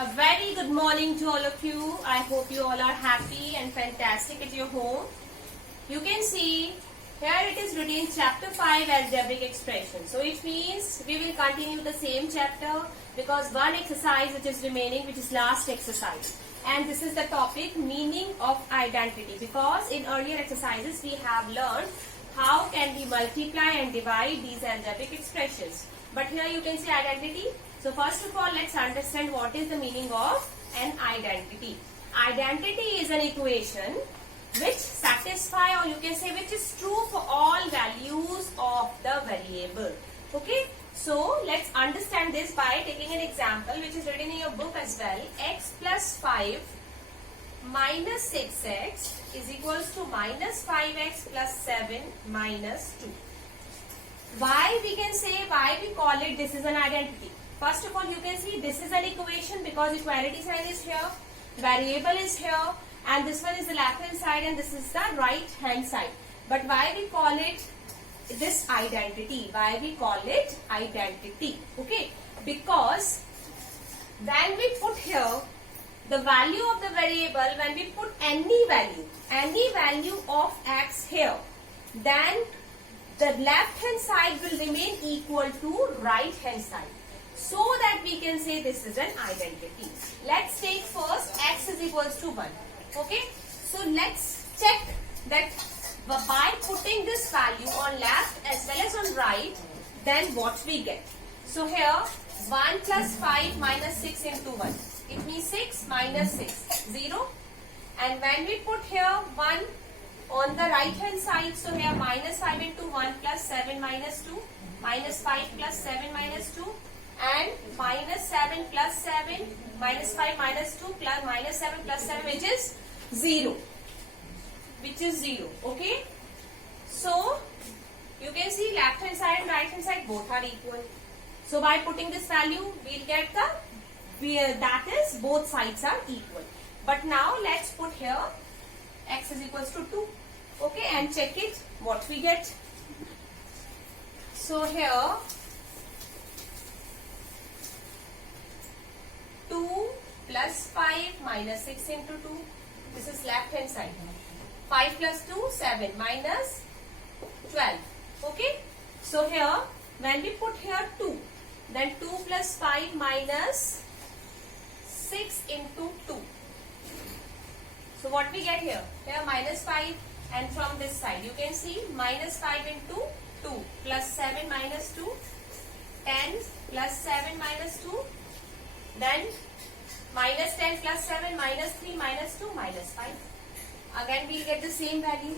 A very good morning to all of you. I hope you all are happy and fantastic at your home. You can see here it is written chapter 5 algebraic expression. So it means we will continue the same chapter because one exercise which is remaining, which is last exercise. And this is the topic meaning of identity, because in earlier exercises we have learned how can we multiply and divide these algebraic expressions. But here you can see identity. So first of all, let's understand what is the meaning of an identity. Identity is an equation which satisfies, or you can say which is true for all values of the variable. Okay. So let's understand this by taking an example which is written in your book as well. X plus 5 minus 6x is equals to minus 5x plus 7 minus 2. Why we can say, why we call it this is an identity? First of all, you can see this is an equation because equality sign is here, variable is here, and this one is the left hand side and this is the right hand side. But why we call it this identity? Why we call it identity? Okay, because when we put here the value of the variable, when we put any value of x here, then the left hand side will remain equal to right hand side. So that we can say this is an identity. Let's take first x is equals to 1. Okay. So let's check that by putting this value on left as well as on right, then what we get. So here 1 plus 5 minus 6 into 1. It means 6 minus 6, 0. And when we put here 1 on the right hand side, so here minus 5 into 1 plus 7 minus 2, minus 5 plus 7 minus 2, and minus 7 plus 7, minus 5 minus 2 plus minus 7 plus 7, which is 0. Okay. So you can see left hand side and right hand side both are equal. So by putting this value, we'll get that is both sides are equal. But now let's put here x is equals to 2. Okay, and check it what we get. So here 2 plus 5 minus 6 into 2. This is left hand side. 5 plus 2, 7 minus 12. Okay. So here when we put here 2, then 2 plus 5 minus 6 into 2. So what we get here? Here minus 5, and from this side you can see minus 5 into 2 plus 7 minus 2, 10 plus 7 minus 2, then minus 10 plus 7 minus 3 minus 2 minus 5. Again we will get the same value.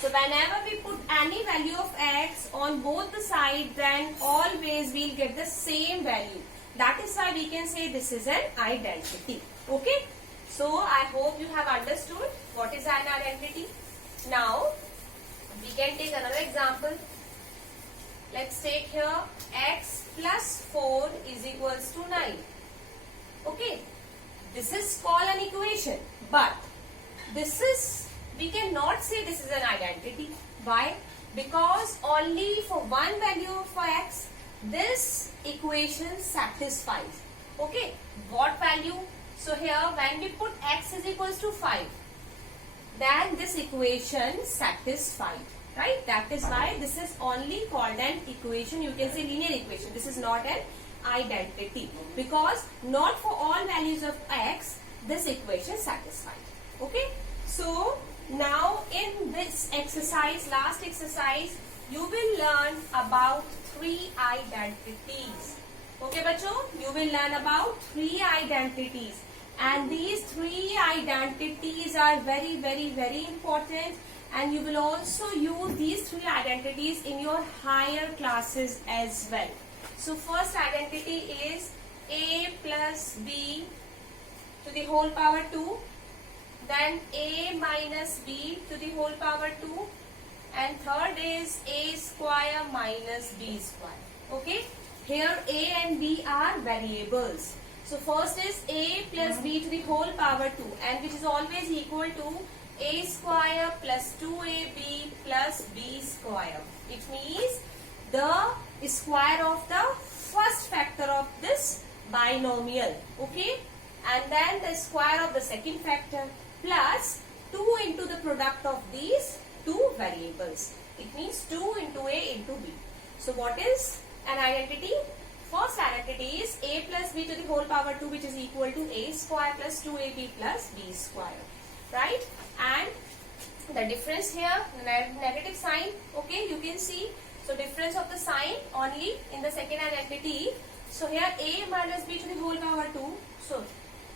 So whenever we put any value of x on both the sides, then always we will get the same value. That is why we can say this is an identity. Okay. So I hope you have understood what is an identity. Now we can take another example. Let's take here x plus 4 is equals to 9. Okay. This is called an equation, but we cannot say this is an identity. Why? Because only for one value of x, this equation satisfies. Okay. What value? So here when we put x is equals to 5, then this equation satisfied. Right? That is why this is only called an equation. You can say linear equation. This is not an identity, because not for all values of x this equation satisfied. Okay. So now in this exercise, last exercise, you will learn about 3 identities. Okay bachcho, you will learn about 3 identities, and these 3 identities are very important, and you will also use these 3 identities in your higher classes as well. So first identity is a plus b to the whole power 2, then a minus b to the whole power 2, and third is a square minus b square. Okay. Here a and b are variables. So first is a plus b to the whole power 2, and which is always equal to a square plus 2ab plus b square. It means the square of the first factor of this binomial. Okay. and then the square of the second factor plus 2 into the product of these two variables. It means 2 into A into B. So what is an identity? First identity is A plus B to the whole power 2, which is equal to A square plus 2AB plus B square. Right? And the difference here, the negative sign, okay, you can see. So difference of the sign only in the second identity. So here A minus B to the whole power 2. So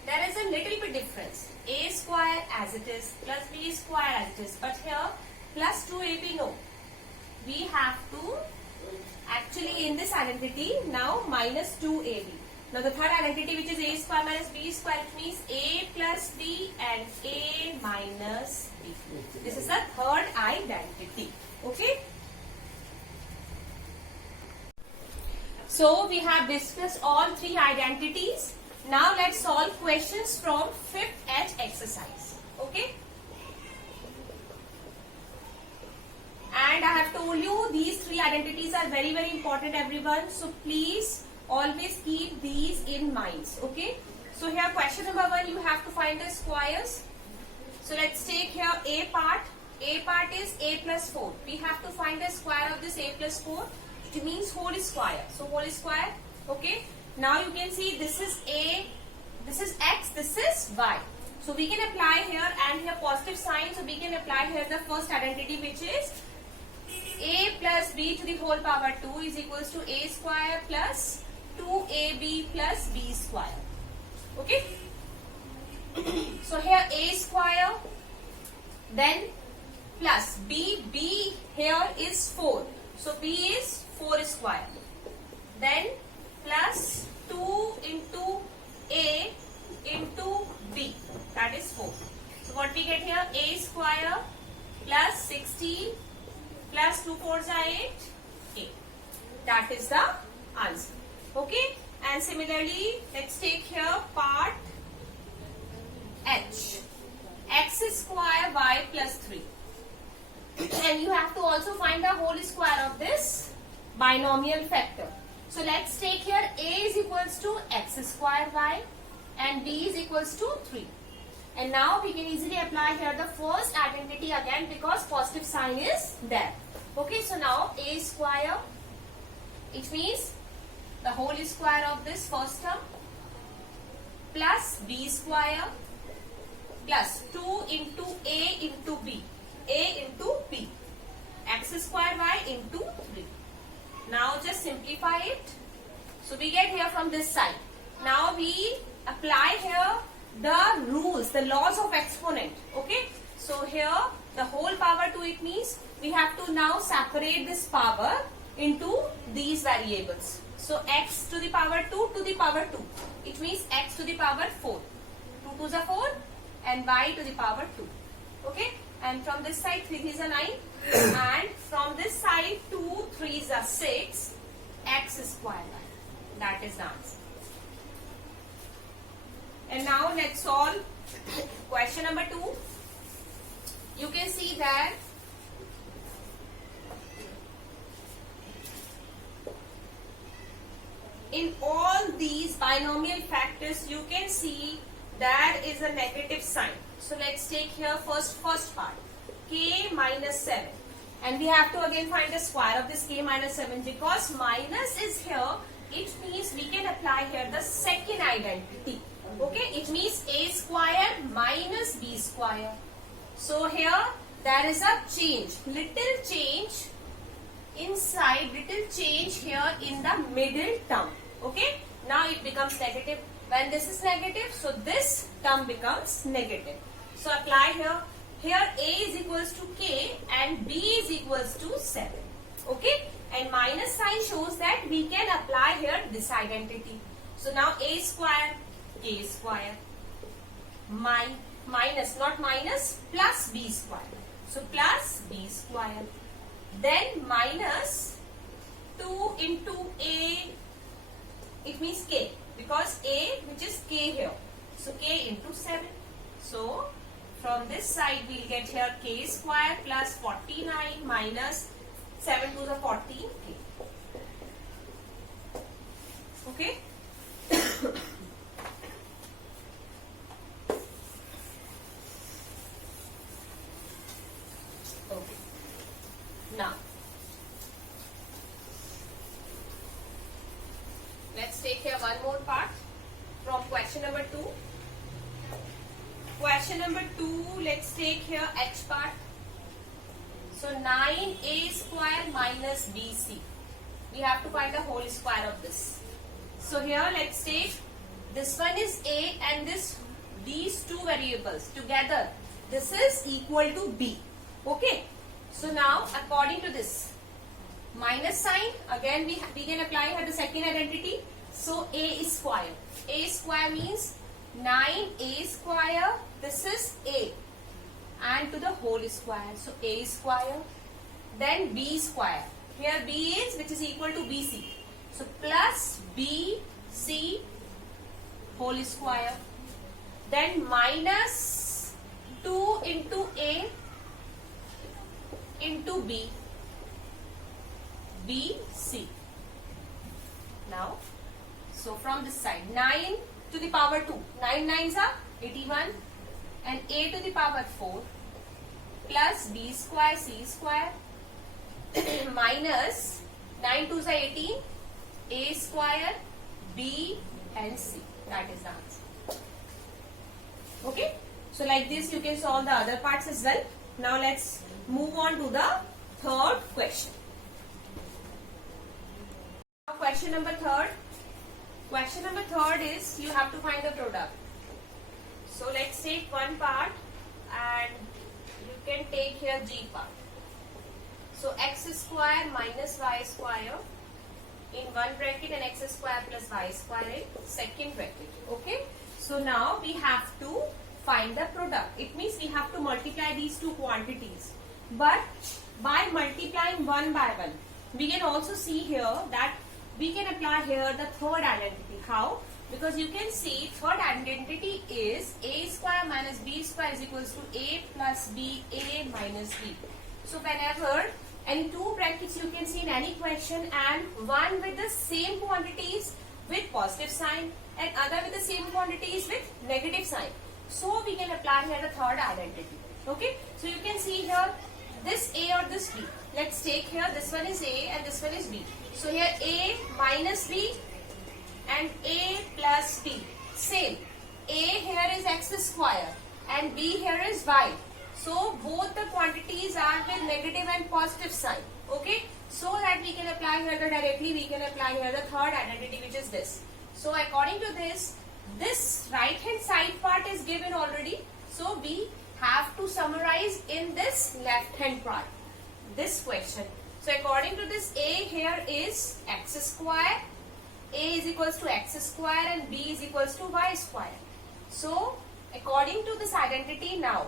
there is a little bit difference. A square as it is plus B square as it is. But here plus 2AB, no. We have to actually in this identity now minus 2AB. Now the third identity, which is A square minus B square, it means A plus B and A minus B. This is the third identity. Okay. So we have discussed all three identities. Now let's solve questions from 5th H exercise. Okay. And I have told you these three identities are very, very important, everyone. So please always keep these in mind. Okay. So here question number 1, you have to find the squares. So let's take here A part. A part is A plus 4. We have to find the square of this A plus 4. It means whole square. So whole square. Okay. Now you can see this is A, this is X, this is Y. So we can apply here and here positive sign. So we can apply here the first identity, which is A plus B to the whole power 2 is equals to A square plus 2AB plus B square. Okay. So here A square, then plus B. B here is 4. So B is 4 square. Then plus 2 into A into B. That is 4. So what we get here? A square plus 60 plus 2 4s are 8. 8. That is the answer. Okay. And similarly, let's take here part H. X square y plus 3. And you have to also find the whole square of this binomial factor. So let's take here A is equals to X square y and B is equals to 3. And now we can easily apply here the first identity again because positive sign is there. Okay, so now A square, it means the whole square of this first term plus B square plus 2 into A into B. A into B. X square y into 3. Now just simplify it. So we get here from this side. Now we apply here the rules, the laws of exponent. Okay. So here the whole power 2, it means we have to now separate this power into these variables. So x to the power 2 to the power 2. It means x to the power 4. 2 2s are 4 and y to the power 2. Okay. And from this side 3 3s are 9 and from this side 2 3s are 6, x square y. That is the answer. And now let's solve question number 2. You can see that in all these binomial factors you can see there is a negative sign. So let's take here first part, k minus 7, and we have to again find the square of this k minus 7 because minus is here. It means we can apply here the second identity. Okay, it means a square minus b square. So here there is a change, little change inside, little change here in the middle term. Okay, now it becomes negative. When this is negative, so this term becomes negative. So apply here. Here a is equals to k and b is equals to 7. Okay, and minus sign shows that we can apply here this identity. So now a square, k square, minus, not minus, plus b square. So plus b square. Then minus 2 into a, it means k, because a which is k here. So k into 7. So from this side we will get here k square plus 49 minus 7 to the 14 k. Okay. let's take here one more part from question number 2. Question number 2, let's take here h part. So 9a square minus bc. We have to find the whole square of this. So here let's take this one is a and these two variables together. This is equal to b. Okay. So now according to this minus sign, again we can apply here the second identity. So a square. A square means 9a square. This is a. And to the whole square. So a square. Then b square. Here b is which is equal to bc. So plus bc whole square. Then minus 2 into a into b. bc. Now, so from this side 9 to the power 2. 9 nines are 81 and a to the power 4 plus b square c square minus 9 2s are 18 a square b and c. That is the answer. Okay. So like this you can solve the other parts as well. Now let's move on to the third question. Now question number 3. Question number 3 is you have to find the product. So let's take one part and you can take here g part. So x square minus y square in one bracket and x square plus y square in second bracket. Okay. So now we have to find the product. It means we have to multiply these two quantities. But by multiplying one by one, we can also see here that we can apply here the third identity. How? Because you can see third identity is a square minus b square is equals to a plus b, a minus b. So whenever any two brackets you can see in any question and one with the same quantities with positive sign and other with the same quantities with negative sign. So we can apply here the third identity. Okay. So you can see here this a or this b. Let's take here this one is a and this one is b. So here a minus b and a plus b. Same. A here is x square and b here is y. So both the quantities are with negative and positive sign. Okay. So that we can apply here the directly we can apply here the third identity which is this. So according to this right hand side part is given already. So we have to summarize in this left hand part this question. So according to this a here is x square. A is equals to x square and b is equals to y square. So according to this identity now,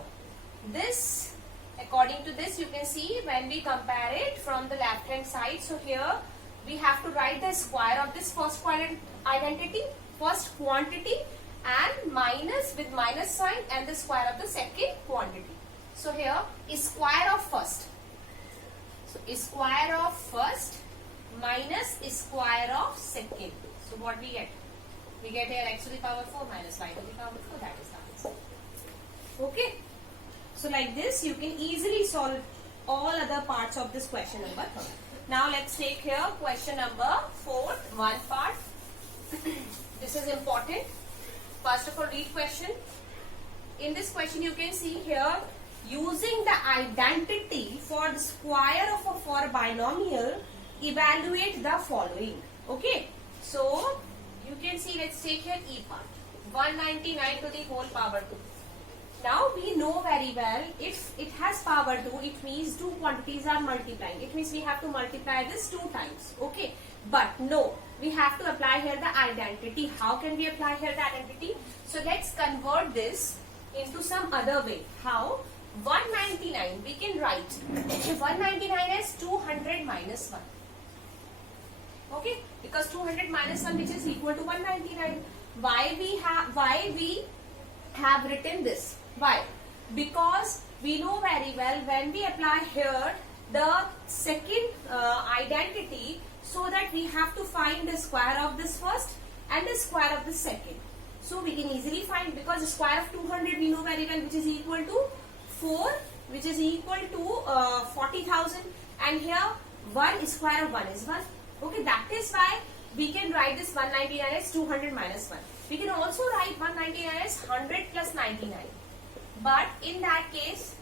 this according to this you can see when we compare it from the left hand side. So here we have to write the square of this first identity, first quantity and minus with minus sign and the square of the second quantity. So here is square of first. So is square of first minus is square of second. So what we get? We get here x to the power 4 minus y to the power 4. That is the answer. Okay. So like this you can easily solve all other parts of this question number 3. Now let's take here question number 4, one part. This is important. First of all read question. In this question you can see here using the identity for the square of a binomial, evaluate the following. Okay. So you can see let's take here e part. 199 to the whole power 2. Now we know very well if it has power 2 it means two quantities are multiplying. It means we have to multiply this 2 times. Okay. But no, we have to apply here the identity. How can we apply here the identity? So let's convert this into some other way. How? 199 we can write. So 199 as 200 minus 1. Okay. Because 200 minus 1 which is equal to 199. Why we have written this? Why? Because we know very well when we apply here the second identity, so that we have to find the square of this first and the square of the second. So we can easily find, because the square of 200 we know very well which is equal to 4 which is equal to 40,000 and here 1 square of 1 is 1. Okay, that is why we can write this 199 as 200 minus 1. We can also write 199 as 100 plus 99. But in that case,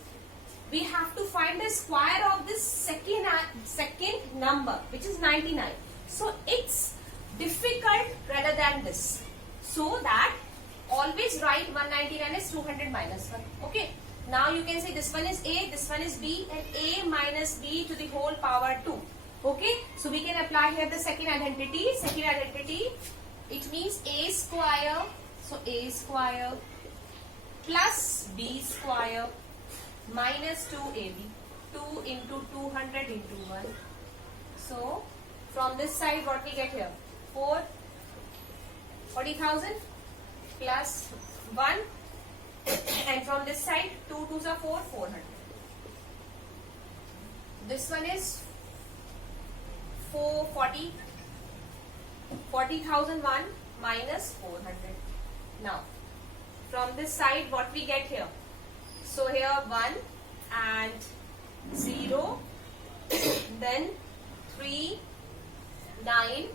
we have to find the square of this second number, which is 99. So it's difficult rather than this. So that always write 199 as 200 minus 1. Okay. Now you can say this one is A, this one is B, and A minus B to the whole power 2. Okay. So we can apply here the second identity. Second identity, it means A square. So A square plus B square minus 2AB. 2 into 200 into 1. So from this side, what we get here? 40,000 plus 1. And from this side, 2 2s are 4, 400. This one is 40,001 minus 400. Now, from this side, what we get here? So here 1 and 0, then 3, 9,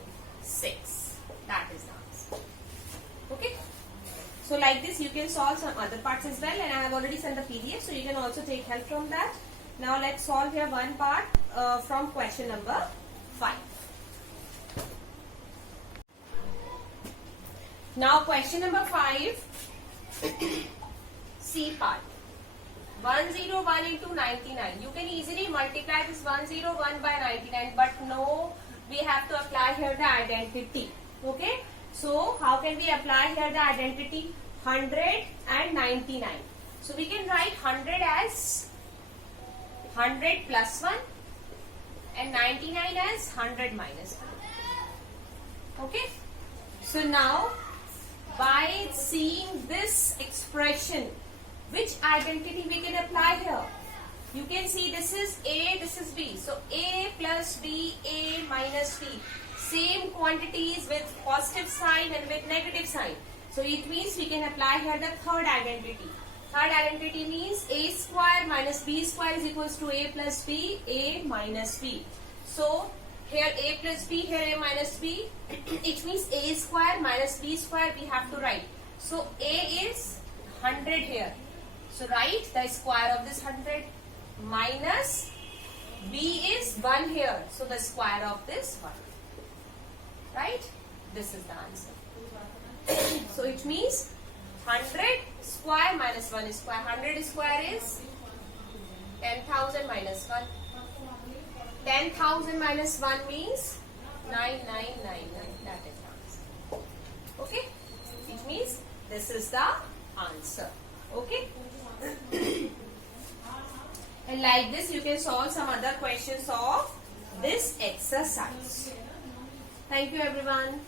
6. That is the answer. Okay. So like this, you can solve some other parts as well, and I have already sent the PDF, so you can also take help from that. Now let's solve here one part from question number 5. Now question number 5, C part. 101 into 99. You can easily multiply this 101 by 99, but no, we have to apply here the identity. Okay. So how can we apply here the identity? 100 and 99. So we can write 100 as 100 plus 1 and 99 as 100 minus 1. Okay. So now by seeing this expression, which identity we can apply here? You can see this is A, this is B. So A plus B, A minus B. Same quantities with positive sign and with negative sign. So it means we can apply here the third identity. Third identity means A square minus B square is equals to A plus B, A minus B. So here A plus B, here A minus B. It means A square minus B square we have to write. So A is 100 here. So write the square of this 100 minus B is 1 here. So the square of this 1. Right? This is the answer. So it means 100 square minus 1 square. 100 square is 10,000 minus 1. 10,000 minus 1 means 9999. That is the answer. Okay? It means this is the answer. Okay? And like this, you can solve some other questions of this exercise. Thank you everyone.